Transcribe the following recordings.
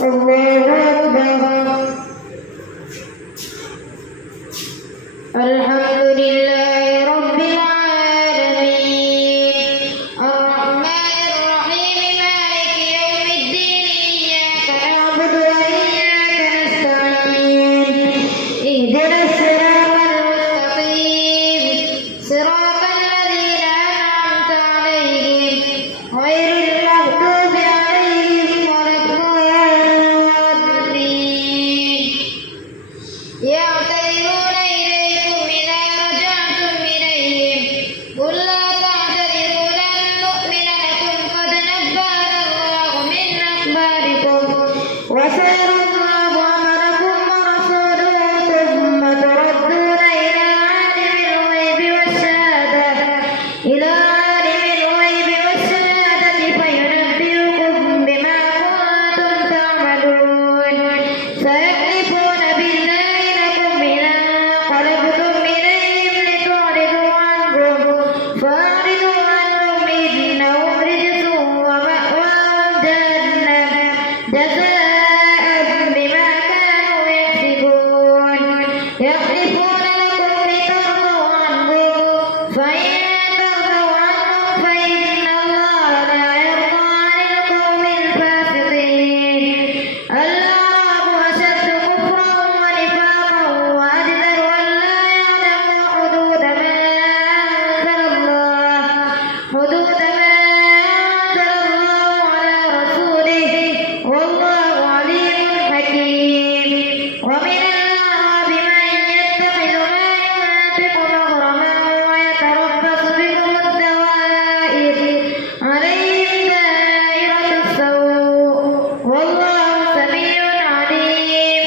الله أكبر. الحمد لله رب العالمين الرحمن الرحيم مالك يوم الدين إياك نعبد وإياك نستعين اهدنا الصراط المستقيم صراط الذين أنعمت عليهم غير المغضوب عليهم ولا الضالين. يعتذرون إليكم إذا رجعتم إليهم قل لا تعتذروا لن نؤمن لكم قد نبأنا الله من أخباركم وسيرى الله عملكم ورسوله ثم تردون إلى عالم الغيب والشهادة فينبئكم بما كنتم تعملون. سيحلفون بالله لكم إذا انقلبتم إليهم لتعرضوا عنهم فأعرضوا عنهم إنهم رجس ومأواهم جهنم جزاء بما كانوا يكسبون. يحلفون لكم لترضوا عنهم فإن ترضوا عنهم فإن الله لا يرضى عن القوم الفاسقين. الأعراب أشد كفرا ونفاقا وأجدر أن لا يعلموا حدود ما أنزل الله على رسوله والله عليم حكيم. ومن الأعراب من يتخذ ما ينفق مغرما ويتربص بكم الدوائر عليهم دائرة السوء والله سميع عليم.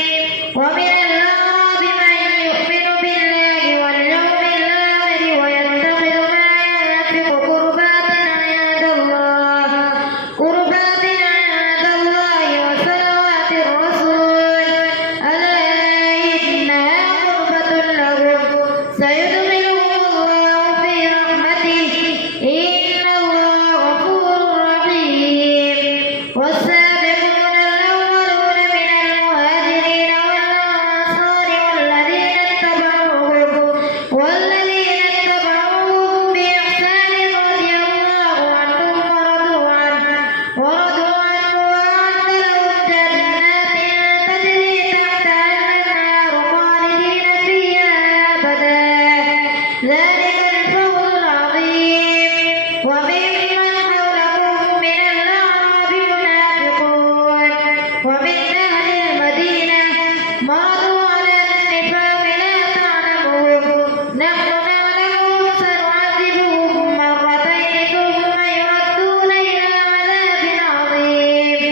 ومن الأعراب من يؤمن بالله واليوم الآخر ويتخذ ما ينفق قربات عند الله وصلوات الرسول ألا إنها قربة لهم سيدخلهم الله في رحمته إن الله غفور رحيم. والسابقون الأولون من المهاجرين والأنصار والذين اتبعوهم بإحسان رضي الله عنهم ورضوا عنه وأعد لهم جنات تجري تحتها الأنهار خالدين فيها أبدا ذلك الفوز العظيم. وممن حولكم من الأعراب منافقون ومن أهل المدينة مرضوا على النفاق لا تعلمهم نحن نعلمهم سنعذبهم مرتين ثم يردون إلى عذاب عظيم.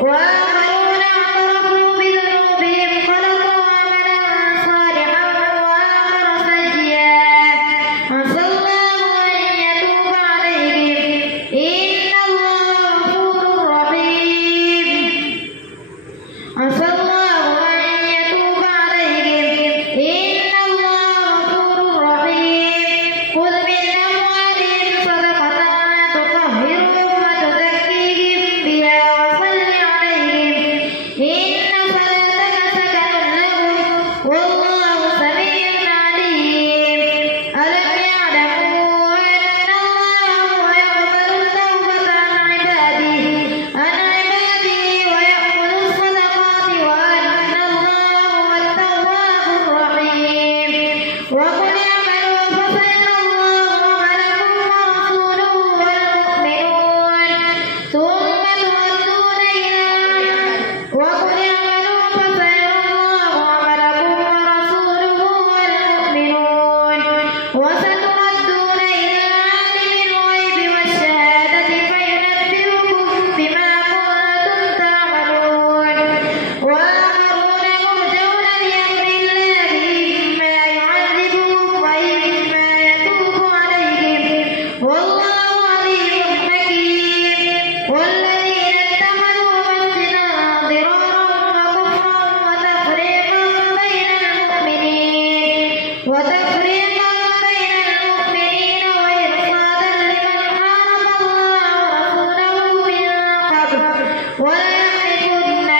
وآخرون اعترفوا بذنوبهم خلقوا عملا صالحا وآخر سيئا عسى الله أن يتوب عليهم إن الله غفور رحيم. عسى الله أن يتوب عليهم إن الله غفور رحيم. خذ من أموالهم صدقة تطهرهم وتزكيهم بها وصل عليهم إن صلاتك سكن لهم والله سميع عليم. ألم يعلموا أن الله هو يقبل التوبة عن عباده ويأخذ الصدقات وأن الله هو التواب الرحيم. وقل اعملوا فسيرى الله عملكم ورسوله والمؤمنون ثم تردون إلى وقل اعملوا فسيرى الله عملكم ورسوله والمؤمنون وستردون إلى عالم الغيب والشهادة فينبئكم بما كنتم تعملون. وآخرون مرجون لأمر الله إما يعذبهم وإما يتوب عليهم والله عليم حكيم. والذين اتخذوا مسجدا ضرارا وكفرا وتفريقا بين المؤمنين وإرصادا لمن حارب الله ورسوله من قبل ولا يحلفن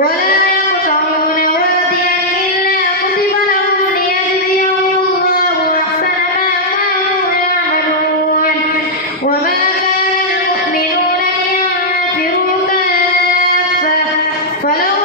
ولا يقطعون واديا إلا كتب لهم ليجزيهم الله أحسن ما كانوا يعملون وما كان المؤمنون لينفروا كافة فلولا